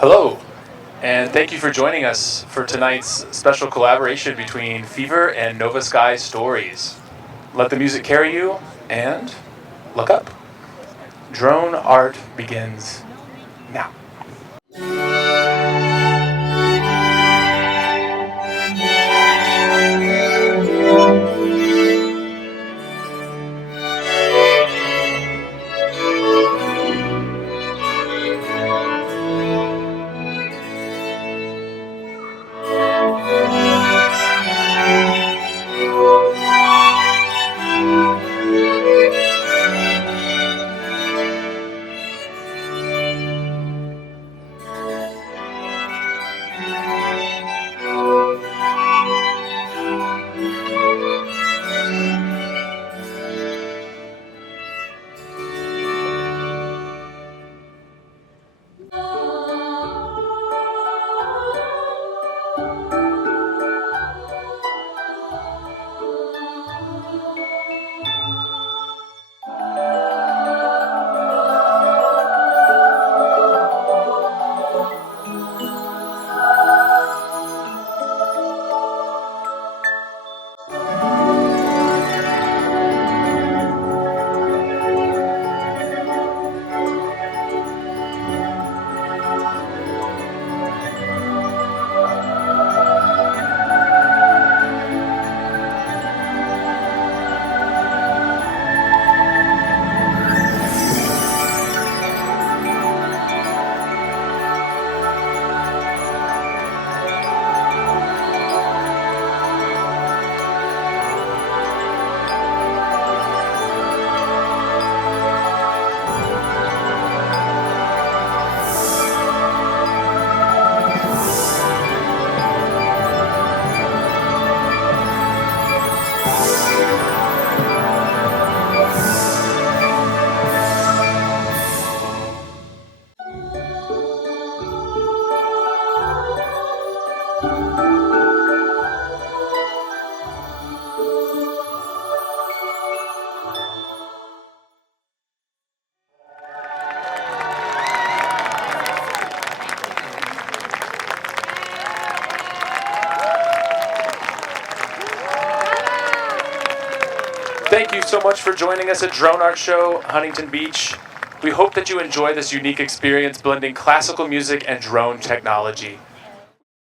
Hello, and thank you for joining us for tonight's special collaboration between Fever and Novasky Stories. Let the music carry you, and look up. Drone art begins now. Thank you so much for joining us at DroneArt Show, Huntington Beach. We hope that you enjoy this unique experience blending classical music and drone technology.